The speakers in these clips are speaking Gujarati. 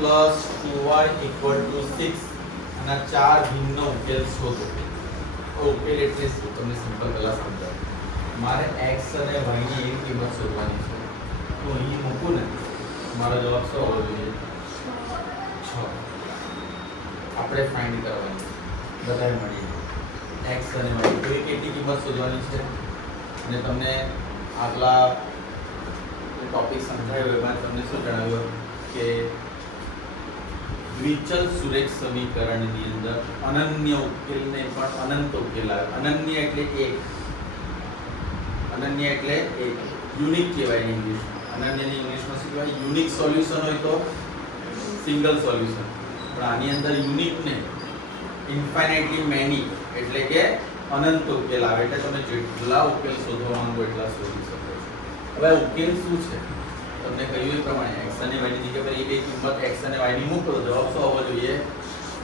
Plus two y equal to six અને ચાર ભિન્ન ઉકેલ શોધો. ઉકેલ એટલે શું? તમને સિમ્પલ પહેલા સમજાવું. મારે એક્સ અને વાયની એવી કિંમત શોધવાની છે. તો અહીં મૂકું ને, મારો જવાબ શું હોવો જોઈએ. છ. આપણે ફાઇન્ડ કરવાની છે. બધાએ મળીને એક્સ અને વાય તો એ કેટલી કિંમત શોધવાની છે? અને તમને આગલા ટોપિક સમજાયો એમાં તમને શું જણાવ્યું? કે દ્વિચલ સુરેખ સમીકરણની અંદર અનન્ય ઉકેલને પણ અનંત ઉકેલ આવે. અનન્ય એટલે એક. અનન્ય એટલે એક. યુનિક કહેવાય ઇંગ્લિશમાં અનન્યને ઇંગ્લિશમાં શું કહેવાય? યુનિક સોલ્યુશન હોય તો સિંગલ સોલ્યુશન. પણ આની અંદર યુનિક ને ઇન્ફાઇનાઇટલી મેની એટલે કે અનંત ઉકેલ આવે. એટલે તમે જેટલા ઉકેલ શોધવા માંગો એટલા શોધી શકો છો. હવે ઉકેલ શું છે? તમને કહ્યું એ પ્રમાણે x અને y ની જગ્યા પર એ બે કિંમત x અને y ની મૂકો જવાબ શું હોવો જોઈએ?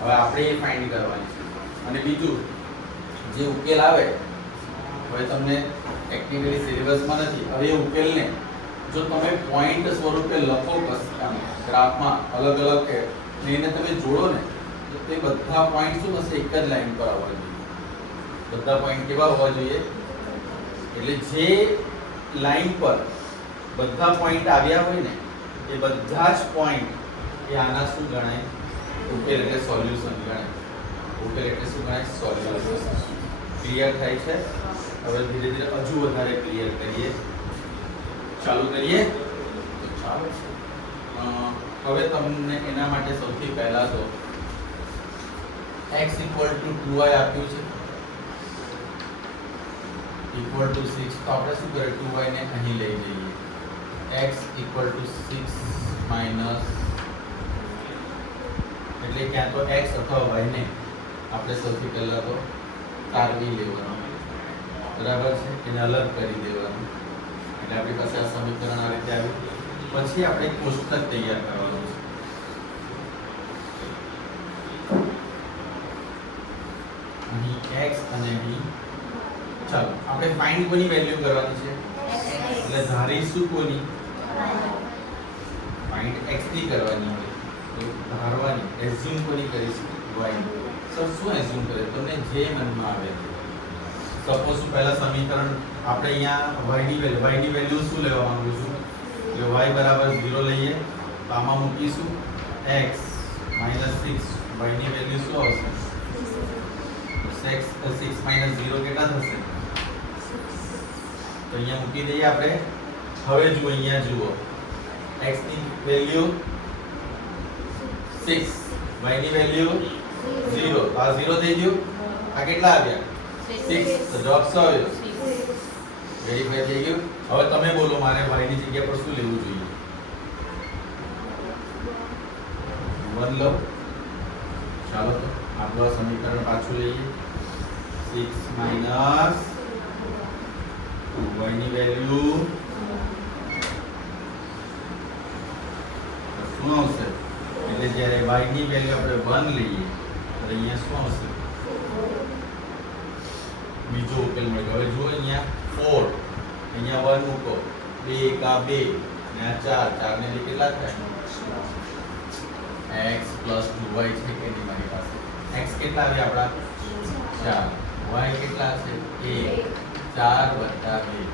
હવે આપણે એ ફાઇન્ડ કરવાની છે. અને બીજું, જે ઉકેલ આવે, હવે તમને ટેકનિકલી સિલેબસમાં નથી, હવે એ ઉકેલને, જો તમે પોઈન્ટ સ્વરૂપે લખો ગ્રાફમાં અલગ અલગ કે એને તમે જોડો ને, તો તે બધા પોઈન્ટ શું હશે? એક જ લાઈન પર આવવા જોઈએ. બધા પોઈન્ટ કેવા હોવા જોઈએ? એટલે જે લાઈન પર બધા પોઈન્ટ આવ્યા હોય ને, એ બધા જ પોઈન્ટ એ આના શું ગણાય? ઉકેલ એટલે સોલ્યુશન ગણાય. ઉકેલ એટલે શું ગણાય? સોલ્યુશન ક્લિયર થાય છે? હવે ધીરે ધીરે હજુ વધારે ક્લિયર કરીએ. ચાલુ કરીએ? હવે તમને એના માટે સૌથી પહેલા તો x ઇક્વલ ટુ 2y આપ્યું છે. ઇક્વલ ટુ 6 તો આપણે શું કરીએ 2y ને અહીં લઈ જઈએ. X ઇક્વલ ટુ 6 માઇનસ એટલે ક્યાં તો x અથવા y ને આપણે સૌથી પહેલા તો તારવી લેવાનું. બરાબર છે? એને અલગ કરી દેવાનું. એટલે આપણી પાસે આ સમીકરણ આ રીતે આવ્યું. પછી આપણે કોષ્ટક તૈયાર કરવાનું છે. અહીં x અને અહીં ચાલો. આપણે ફાઇન્ડ કોની વેલ્યુ કરવાની છે? એટલે ધારીશું કોની? ફાઇન્ડ x ની કરવાની હોય તો ધારવાની એઝ્યુમ કોની કરીશું? Y. ની સર શું એઝ્યુમ કરે? તમને જે મનમાં આવે. સપોઝ હું પહેલા સમીકરણ, આપણે અહીંયા y ની વેલ્યુ y ની વેલ્યુ શું લેવા માંગુ છું? કે y બરાબર 0 લઈએ, તો આમાં મૂકીશું x 6 y ની વેલ્યુ શું આવશે? 6 6 0 કેટલા થશે? તો અહીંયા મૂકી દઈએ આપણે હવે જુઓ અહીંયા જુઓ. X ની વેલ્યુ 6 y ની વેલ્યુ 0 તો આ 0 થઈ ગયું? આ કેટલા આવ્યા? 6 તો જવાબ શું આવ્યો. વેરીફાઈ થઈ ગયું? હવે તમે બોલો મારે y ની જગ્યા પર શું લેવું જોઈએ? 1 લો. ચાલો તો આપણું આ સમીકરણ પાછું લઈએ. 6 માઇનસ y ની વેલ્યુ શું આવશે એટલે જ્યારે y ની વેલ્યુ આપણે 1 લઈએ તો અહીંયા શું આવશે બીજો ઉકેલ મળ્યો હવે જુઓ અહીંયા 4 અહીંયા 1 મૂકો 2 એકા 2 ને આ 4 4 ને લીધે કેટલા થાય x 2y છે કે નહીં મારી પાસે x કેટલા આવે આપણા 4 y કેટલા છે 1 4 વત્તા 2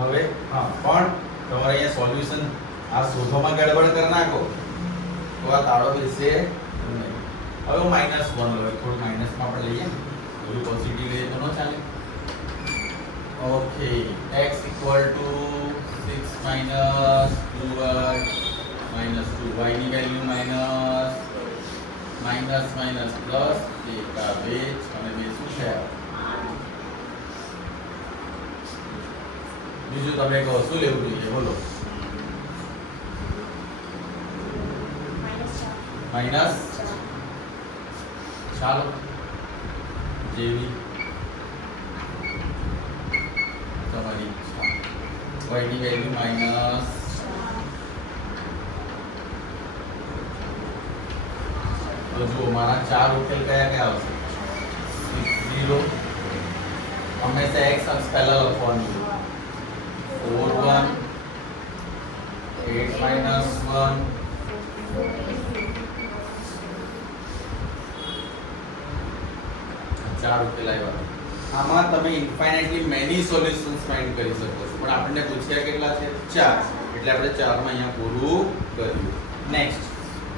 હવે હા પણ તમારે અહીંયા સોલ્યુશન આ શોધવામાં ગડબડ કરી નાખો. તો આ તાળો બેસે નહીં હવે હું માઇનસ વન લઉં થોડું માઇનસમાં આપણે લઈએ. ને બધું પોઝિટિવ લઈએ તો ન ચાલે. Okay x equal to six minus two y minus two વાયની value minus minus minus plus એક આ બે અને બે શું છે? બીજું તમે કહો શું લેવું જોઈએ બોલો માઇનસ ચાલો જેવી તમારી ઈચ્છા y ની વેલ્યુ માઇનસ તો જુઓ મારા ચાર ઉકેલ કયા કયા આવશે ઝીરો હંમેશા x અક્ષ પહેલા લખવાનું ફોર વન 8 minus 1 ચાર ઉકેલ આવ્યા આમાં તમે ઇન્ફાઇનાઇટલી મેની સોલ્યુશન્સ ફાઇન્ડ કરી શકો છો. પણ આપણને પૂછ્યા કેટલા છે? ચાર. એટલે આપણે ચારમાં અહીંયા પૂરું કર્યું. નેક્સ્ટ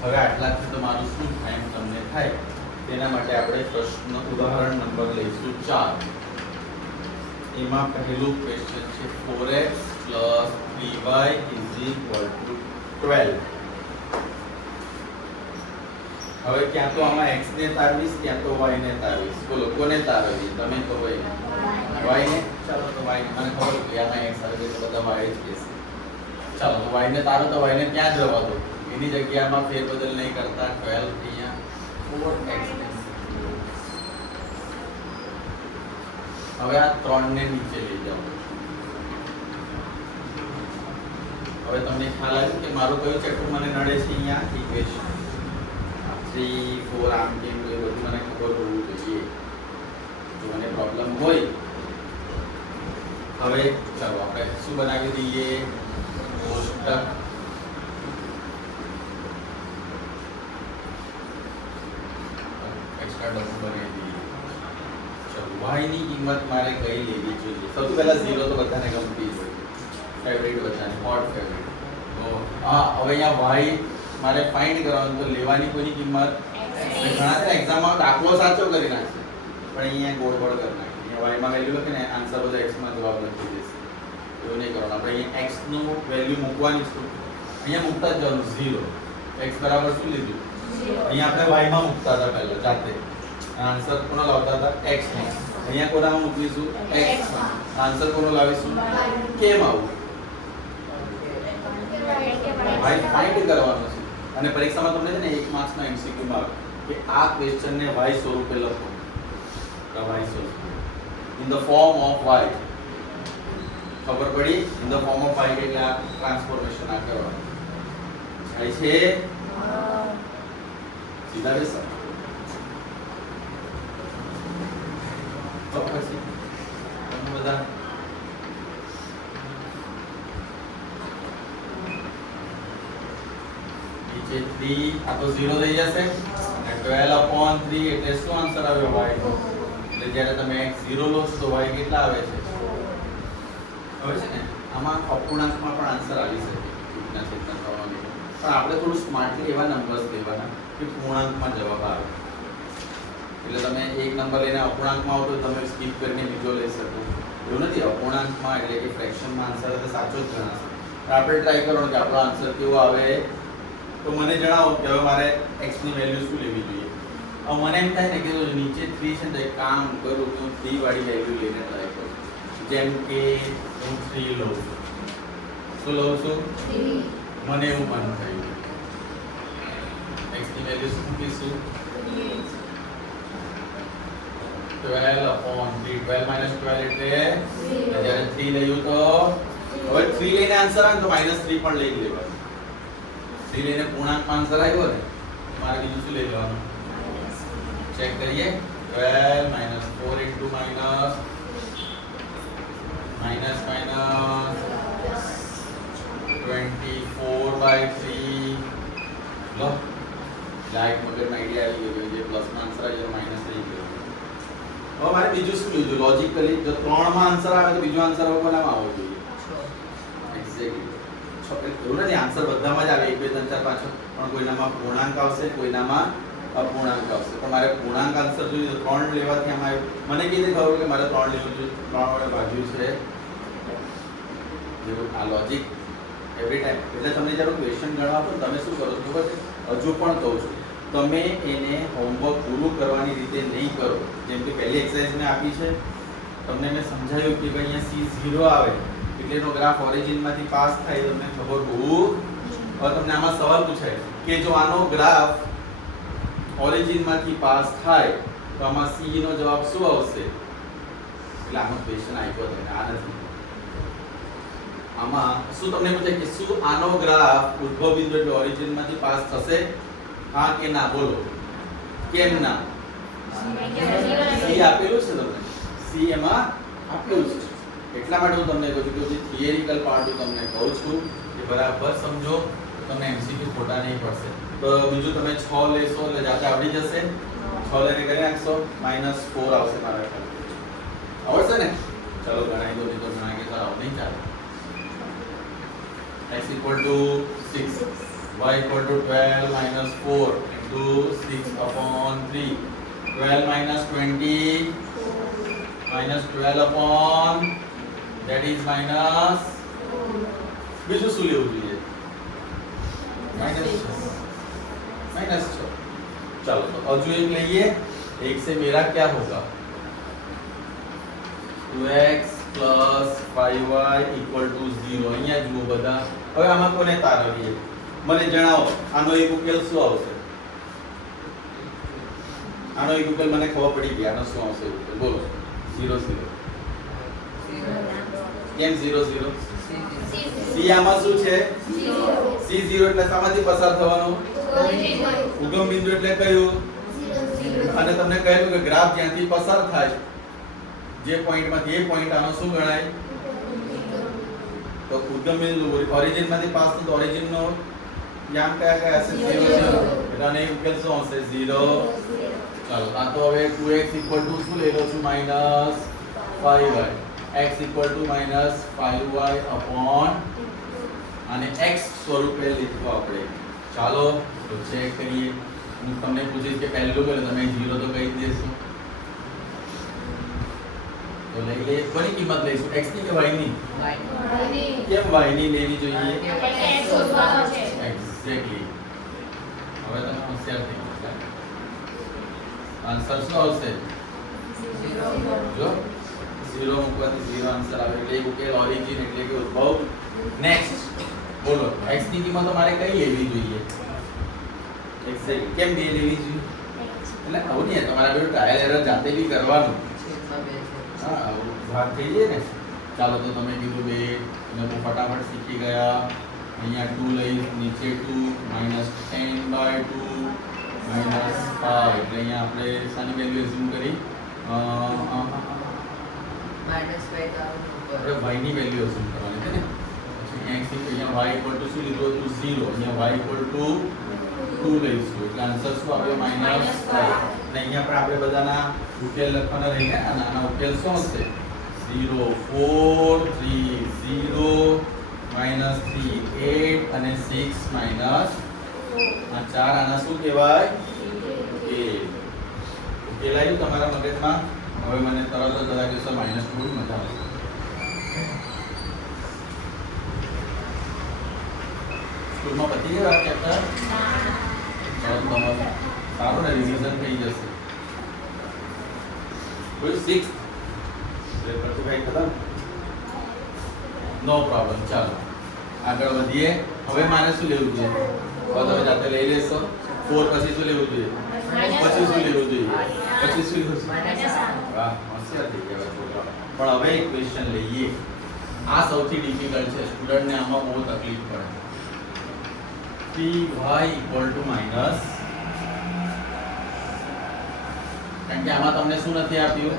હવે આટલાથી તમારું શું ટાઈમ તમને થાય? તેના માટે આપણે પ્રશ્ન ઉદાહરણ નંબર લઈશું ચાર. એમાં પહેલું ક્વેશ્ચન છે 4x 3y is equal to 12 હવે ક્યાં તો આમાં x ને તારવીશ, ક્યાં તો y ને તારવીશ. બોલો, કોને તારવી તમે કહો y વાય ને? ચાલો તો y મને ખબર કે આમાં x આવે તો બધા y જ કહેશે. ચાલો તો y ને તારો તો y ને ક્યાં જ રહેવા દો. એની જગ્યામાં ફેરબદલ નહીં કરતા 12 અહીંયા 4x ને હવે આ 3 ને નીચે લઈ જાઓ. હવે તમને ખ્યાલ આવ્યો કે મારું કયું ચેપ્ટર મને નડે છે અહીંયા? ઇક્વેશન થ્રી ફોર આમ કેમ એ બધું મને ખબર હોવું જોઈએ. જો મને પ્રોબ્લેમ હોય, હવે ચાલો આપણે શું બનાવી દઈએ? કોષ્ટક એક્સ્ટ્રા ડબલ બનાવી દઈએ ચલો y ની કિંમત મારે કઈ લેવી જોઈએ સૌથી પહેલા ઝીરો તો બધાને ગમતી હોય. ફેવરેટ બધાને હોટ ફેવરેટ તો હા હવે અહીંયા વાય મારે ફાઇન્ડ કરવાનું તો લેવાની કોઈની કિંમત? ઘણા ત્યાં એક્ઝામમાં દાખલો સાચો કરી નાખશે. પણ અહીંયા ગોળ ગોળ કરી નાખે અહીંયા વાયમાં વેલ્યુ લખે ને આન્સર બધા એક્સમાં જવાબ લખી દેશે એવું નહીં કરવાનું. આપણે અહીંયા એક્સનું વેલ્યુ મૂકવાની છે અહીંયા મૂકતા જ જવાનું ઝીરો એક્સ બરાબર શું લીધું? અહીંયા આપણે વાયમાં મૂકતા હતા પહેલાં જાતે. આન્સર પણ લાવતા હતા? એક્સમાં અહીંયા કોનામાં મૂકીશું? X. માં આન્સર કોનો લાવીશું? કેમ આવું. ભાઈ ફાઇન્ડ કરવાનો છે. અને પરીક્ષામાં તમને છે ને એક માર્ક્સનો એમસીક્યુ માં આવે. કે આ ક્વેશ્ચનને y સ્વરૂપે લખો. y સ્વરૂપ. In the form of y. ખબર પડી? In the form of y એટલે આ ટ્રાન્સફોર્મેશન આ કરવાનું. થાય છે? સીધા બેસો. તો પછી તમે બધા. નીચે 3 આ તો 0 થઈ જશે. અને 12 upon 3 એટલે શું આન્સર આવ્યો y? જ્યારે તમે x 0 લો તો y કેટલા આવે છે? હવે છે ને? આમાં અપૂર્ણાંકમાં પણ આન્સર આવી શકે. પણ આપણે થોડું સ્માર્ટલી એવા નંબર્સ લેવાના કે પૂર્ણાંકમાં જવાબ આવે. એટલે તમે એક નંબર લઈને અપૂર્ણાંકમાં આવો તો તમે સ્કીપ કરીને બીજો લઈ શકો. એવું નથી અપૂર્ણાંકમાં એટલે કે ફ્રેક્શનમાં આન્સર હશે સાચો જ ગણાશે. આપણે ટ્રાય કરો કે આપણો આન્સર કેવો આવે તો મને જણાવો કે હવે મારે એક્સની વેલ્યુ શું લેવી જોઈએ. હવે મને એમ થાય ને કે નીચે થ્રી છે ને તો એક કામ કરું તો 3 વાળી વેલ્યુ લઈને ટ્રાય કરું. જેમ કે હું થ્રી લઉં છું. શું લઉં છું? મને એવું મન થયું એક્સની વેલ્યુ શું મૂકીશું 12 upon 3 12 minus 12 એટલે જ્યારે 3 લઈયું તો હવે 3 લઈને આન્સર આવે તો minus 3 પણ લઈ લેવાનું 3 લઈને પૂર્ણાંક આન્સર આવ્યો ને મારે બીજું શું લઈ લેવાનું? ચેક કરીએ. 12 minus 4 into minus minus minus 24 by 3 લો. લાઈક મગજમાં આઈડિયા આવી ગયો જે પ્લસમાં આન્સર આવ્યો માઇનસ થઈ ગયો હવે મારે બીજું શું લીધું લોજિકલી જો 3 માં આન્સર આવે તો બીજો આન્સર હવે કોનામાં આવવો જોઈએ? એક્ઝેક્ટલી એવું નથી. આન્સર બધામાં જ આવે. એક, બે, ત્રણ, ચાર, પાંચ પણ કોઈનામાં પૂર્ણાંક આવશે, કોઈનામાં અપૂર્ણાંક આવશે. પણ મારે પૂર્ણાંક આન્સર જોઈએ. તો ત્રણ લેવાથી આમાં. મને કેવી રીતે ખબર કે મારે ત્રણ લેવું જોઈએ? ત્રણ વડે ભાગ્યું છે. આ લોજિક એવરી ટાઈમ એટલે તમને જ્યારે ક્વેશ્ચન ગણવા આપો તમે શું કરો છો? ખબર હજુ પણ કહું છું. તમે એને હોમવર્ક પૂરું કરવાની રીતે નહીં કરો. જેમ કે પહેલી એક્સરસાઇઝ મેં આપી છે. તમને મેં સમજાવ્યું કે ભાઈ અહીંયા સી ઝીરો આવે, એટલે એનો ગ્રાફ ઓરિજિનમાંથી પાસ થાય, તમને ખબર હોવું હવે તમને આમાં સવાલ પૂછાય કે જો આનો ગ્રાફ ઓરિજિનમાંથી પાસ થાય, તો આમાં સી નો જવાબ શું આવશે? એટલે આનો ક્વેશ્ચન આપ્યો તમને, આ નથી. આમાં શું તમને પૂછે કે શું આનો ગ્રાફ ઉદ્ભવ બિંદુ એટલે ઓરિજિનમાંથી પાસ થશે? હા કે ના બોલો કેમ ના સી આપેલું છે તમને સી એમાં આપેલું છે એટલા માટે હું તમને કહું છું કે જે થિયરિકલ પાર્ટ હું તમને કહું છું કે બરાબર સમજો તો તમને એમસીક્યુ ખોટા નહીં પડશે તો બીજું તમે 6 લેશો એટલે જાતે આવડી જશે 6 લઈને કરી નાખશો માઇનસ ફોર આવશે મારા ખ્યાલ આવડશે ને ચલો ગણાઈ દો નહીં તો ગણાઈ કે આવું નહીં ચાલે x equal to 6 y equal to 12 minus 4 into 6 upon 3 12 minus 20 minus 12 upon that is minus બીજું શું લેવું જોઈએ माइनस माइनस चलो तो अजू एक लइए एक से मेरा क्या होगा two x plus five y equal to zero અહીંયા જુઓ બધા હવે આમાં કોને તારવીએ મને જણાવો, આનો એક ઉકેલ શું આવશે? આનો એક ઉકેલ મને ખબર પડી ગઈ, આનો શું આવશે? બોલો. ઝીરો ઝીરો કેમ ઝીરો ઝીરો સી આમાં શું છે? સી ઝીરો એટલે શામાંથી પસાર થવાનું? ઉગમ બિંદુ એટલે કયું? અને તમને કહ્યું કે ગ્રાફ જ્યાંથી પસાર થાય, જે પોઈન્ટમાંથી એ પોઈન્ટ, આનો શું ગણાય? તો ઉદ્ગમ બિંદુ ઓરિજિનમાંથી પાસ થતો ઓરિજિન નો યામ કયા કયા હશે 0 0 એટલે ઉકેલ શું હશે ઝીરો ચાલો આ તો હવે 2x ઇક્વલ ટુ શું લઈ લો છું minus 5y x equal to minus 5y upon અને x સ્વરૂપે લીધું આપણે ચાલો તો ચેક કરીએ હું તમને પૂછીશ કે પહેલું કરે તમે ઝીરો તો કહી દેશો તો લઈ લે કોની કિંમત લઈશું x ની કે y ની કેમ y ની લેવી જોઈએ એક્ઝેક્ટલી હવે તમે હોશિયાર થઈ ગયા આન્સર શું આવશે જો ઝીરો મૂકવાથી ઝીરો આન્સર આવે એટલે એક ઉકેલ ઓરિજિન એટલે કે ઉદ્ભવ નેક્સ્ટ બોલો x ની કિંમત તમારે કઈ લેવી જોઈએ એક્ઝેક્ટ કેમ બે લેવી જોઈએ એટલે આવું નહીં તમારે બધું ટ્રાયલ એરર જાતે બી કરવાનું હા આવું ભાગ થઈ જાય ને ચાલો તો તમે કીધું બે અને હું ફટાફટ શીખી ગયા અહીંયા ટુ લઈ નીચે two minus ten by two minus five એટલે અહીંયા આપણે શાની વેલ્યુ એઝ્યુમ કરી અ, અ, અ, આપણે y ની વેલ્યુ એઝ્યુમ કરવાની છે. ને પછી x અહીંયા y ઇક્વલ ટુ શું લીધું હતું? 0 અહીંયા y ઇક્વલ ટુ 2 લઈશું. એટલે આન્સર શું આવ્યો? માઇનસ 5 અને અહીંયા પણ આપણે બધાના ઉકેલ લખવાના રહીને અને આના ઉકેલ શું હશે? 0 4 3 0 માઇનસ 3 8 અને સિક્સ માઇનસ આ ચાર આના શું કહેવાય? ઉકેલ ઉકેલ આવ્યું તમારા મગજમાં? હવે મને તરત જ બધા કહેશો માઇનસ ટુ મજા આવશે. સ્કૂલમાં પતી ગયો આ ચેપ્ટર સારું ને રિવિઝન થઈ જશે. કોઈ સિક્સ પ્રતિભાઈ ખતમ? નો પ્રોબ્લેમ ચાલો. આગળ વધીએ. હવે મારે શું લેવું જોઈએ? તમે જાતે લઈ લેશો. ફોર પછી શું લેવું જોઈએ? પછી શું લેવું જોઈએ? પછી શું લેવું જોઈએ? વાહ હોશિયાર થઈ ગયા પણ હવે એક ક્વેશ્ચન લઈએ. આ સૌથી ડિફિકલ્ટ છે. સ્ટુડન્ટને આમાં બહુ તકલીફ પડે. P y equal to minus કારણ કે આમાં તમને શું નથી આપ્યું?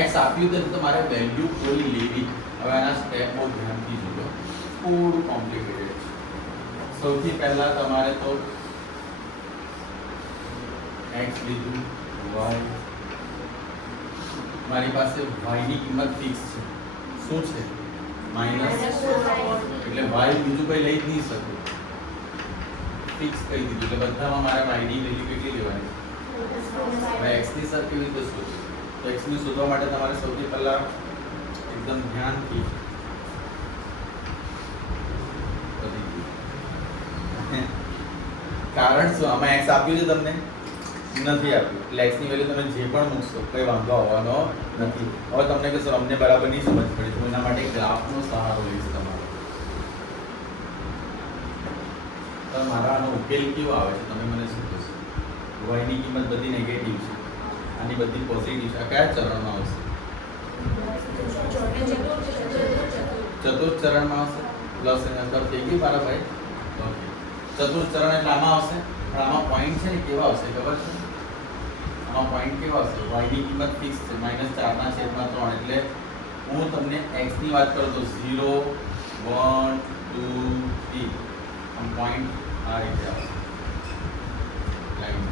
એક્સ આપ્યું તો તમારે વેલ્યુ કોઈ લેવી. હવે આના સ્ટેપ બહુ ધ્યાનથી જોજો. થોડું કોમ્પ્લિકેટેડ છે સૌથી પહેલા તમારે તો x લીધું y મારી પાસે y ની કિંમત ફિક્સ છે શું છે માઇનસ એટલે y બીજું કંઈ લઈ જ નહીં શકું ફિક્સ કહી દીધું એટલે બધામાં મારે y ની વેલ્યુ કેટલી લેવાની હવે x ની સર કેવી રીતે શોધવું તો x ની શોધવા માટે તમારે સૌથી પહેલા એકદમ ધ્યાનથી બધી ગયું. કારણ શું? આમાં એક્સ આપ્યું છે તમને? નથી આપ્યું. એટલે એક્સની વેલ્યુ તમે જે પણ મૂકશો, કોઈ વાંધો આવવાનો નથી. હવે તમને કે સર અમને બરાબર નહીં સમજ પડી, તો એના માટે ગ્રાફનો સહારો લઈશ તમારો. તો મારા આનો ઉકેલ કેવો આવે છે, તમે મને શું કહેશો? Y ની કિંમત બધી નેગેટિવ છે. આની બધી પોઝિટિવ છે. આ કયા ચરણમાં આવશે? ચતુર્થ ચરણમાં આવશે? પ્લસ એના પર થઈ ગઈ મારા ભાઈ? ઓકે ચતુર્થ ચરણ એટલે આમાં આવશે. પણ આમાં પોઈન્ટ છે ને કેવા આવશે ખબર છે? આમાં પોઈન્ટ કેવા આવશે? y ની કિંમત ફિક્સ છે. માઇનસ ચારના છેદમાં ત્રણ એટલે હું તમને x ની વાત કરું તો ઝીરો વન ટુ થ્રી આમ પોઈન્ટ આ રીતે આવશે.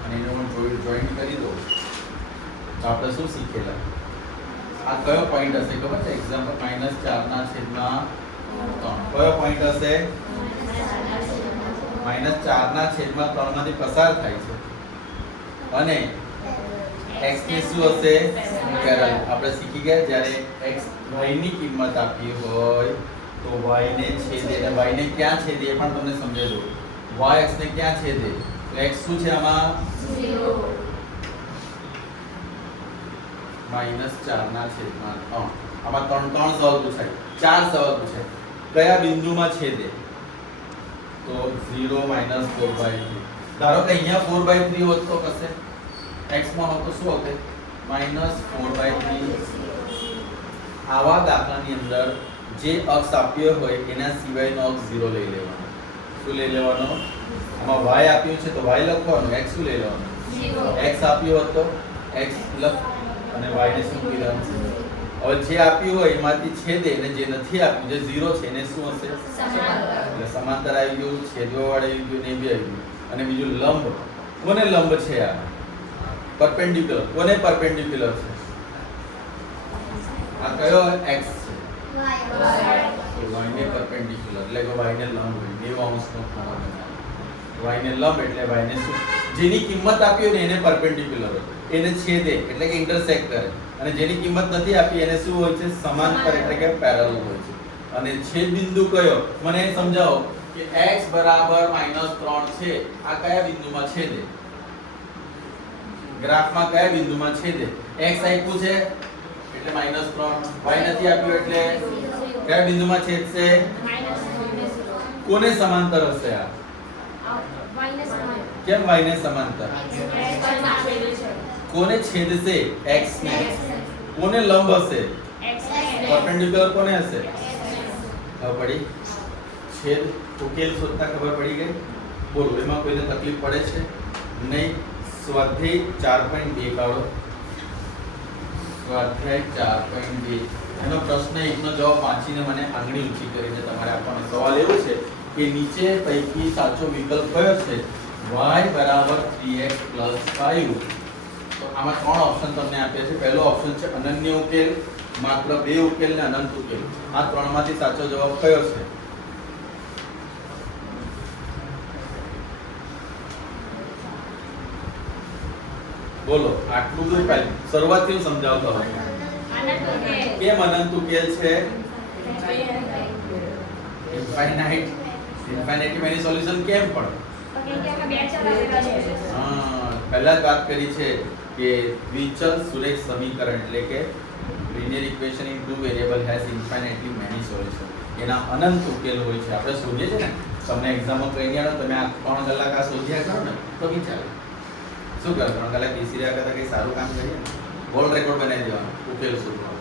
અને એને હું જોઈન્ટ કરી દઉં. તો આપણે શું શીખેલા? આ કયો પોઈન્ટ હશે ખબર છે? એક્ઝામ્પલ માઇનસ ચારના છેદમાં ત્રણ. કયો પોઈન્ટ હશે? માઇનસ ચારના છેદમાં ત્રણમાંથી પસાર થાય છે. અને x ની શું હશે? પેરેલલ. આપણે શીખી ગયા જ્યારે x y ની કિંમત આપી હોય તો y ને છેદે. અને y ને ક્યાં છેદે એ પણ તમને સમજાવી દઉં. y x ને ક્યાં છેદે? તો x શું છે આમાં? માઇનસ ચારના છેદમાં ત્રણ. આમાં ત્રણ ત્રણ સવાલ પૂછાય. ચાર સવાલ પૂછાય. કયા બિંદુમાં છેદે? તો 0 માઇનસ ફોર બાય થ્રી ધારો કે અહીંયા ફોર બાય થ્રી હોત તો કશે? X માં હોત તો શું હોતે માઇનસ ફોર બાય થ્રી આવા દાખલાની અંદર જે અક્ષ આપ્યો હોય એના સિવાયનો અક્ષ 0 લઈ લેવાનો. શું લઈ લેવાનો? આમાં y આપ્યો છે તો y લખવાનું. X શું લઈ લેવાનો? X આપ્યો હોત તો x લખ. અને y ને શું કીધું? હવે જે આપ્યું હોય એમાંથી છેદે અને જે નથી આપ્યું જે ઝીરો છે એને શું હશે? એટલે સમાંતર આવી ગયું છેદવા વાળું આવી ગયું ને બી આવી ગયું. અને બીજું લંબ. કોને લંબ છે આ? પરપેન્ડિક્યુલર કોને પરપેન્ડિક્યુલર છે? આ કયો x છે? Y. ને પરપેન્ડિક્યુલર એટલે કે y ને લંબ હોય. 90 અંશનો ખૂણો બનાવે y ને લંબ એટલે વાયને જેની કિંમત આપી હોય ને એને પરપેન્ડિક્યુલર હોય. એને છેદે એટલે કે ઇન્ટરસેક્ટ કરે. અને જેની કિંમત નથી આપી એને શું હોય છે? સમાંતર એટલે કે પેરેલલ હોય છે. અને છેદ બિંદુ કયો? મને સમજાવો કે x બરાબર -3 છે. આ કયા બિંદુમાં છેદે? ગ્રાફમાં કયા બિંદુમાં છેદે? x આપ્યું છે એટલે -3 y નથી આપ્યું એટલે કયા બિંદુમાં છેદશે? કોને સમાંતર હશે આ? કેમ y ને સમાંતર કોને છેદશે? X ને. કોને લંબ હશે? પરપેન્ડિક્યુલર કોને હશે? ખબર પડી? છેદ ઉકેલ શોધતા ખબર પડી ગઈ? બોલો એમાં કોઈને તકલીફ પડે છે? નહીં. સ્વાધ્યાય ચાર પોઈન્ટ બે કાઢો. સ્વાધ્યાય ચાર પોઈન્ટ બે. એનો પ્રશ્ન એકનો જવાબ વાંચીને મને આંગળી ઊંચી કરીને તમારે આપણને સવાલ એવો છે કે નીચે પૈકી સાચો વિકલ્પ કયો છે? Y બરાબર 3x 5 તો આમાં ત્રણ ઓપ્શન તમને આપ્યા છે. પહેલો ઓપ્શન છે અનન્ય ઉકેલ માત્ર બે ઉકેલ ને અનંત ઉકેલ. આ ત્રણમાંથી સાચો જવાબ કયો છે? બોલો આટલું તો પહેલું શરૂઆતથી હું સમજાવતો હતો કેમ અનંત ઉકેલ છે? ઇન્ફાઇનાઇટ ઇન્ફાઇનાઇટ એની સોલ્યુશન કેમ પણ હા પહેલા જ વાત કરી છે કે દ્વિચલ સુરેખ સમીકરણ એટલે કે linear equation in two variable has infinitely many solution એના અનંત ઉકેલ હોય છે. આપણે શોધીએ છીએ ને? તમને એક્ઝામમાં કહી ગયા તમે આ ત્રણ કલાક આ શોધ્યા કરો ને તો બી ચાલે. શું કરો? ત્રણ કલાક બેસી રહ્યા કરતા કંઈ સારું કામ કરીએ ને? વર્લ્ડ રેકોર્ડ બનાવી દેવાનો ઉકેલ શોધવાનો.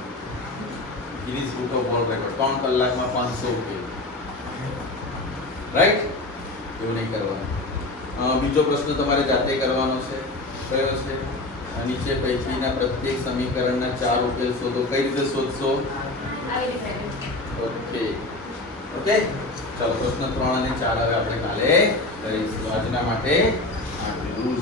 Guinness book of world record ત્રણ કલાકમાં પાંચસો ઉકેલ. રાઈટ એવું નહીં કરવાનું. બીજો પ્રશ્ન તમારે જાતે કરવાનો છે. કયો છે? નીચે પૈકીના પ્રત્યેક સમીકરણના ચાર ઉકેલ શોધો. કઈ રીતે શોધશો? ઓકે. ઓકે? ચાલો પ્રશ્ન ત્રણ અને ચાર હવે આપણે કાલે કરીશું. આજના માટે આટલું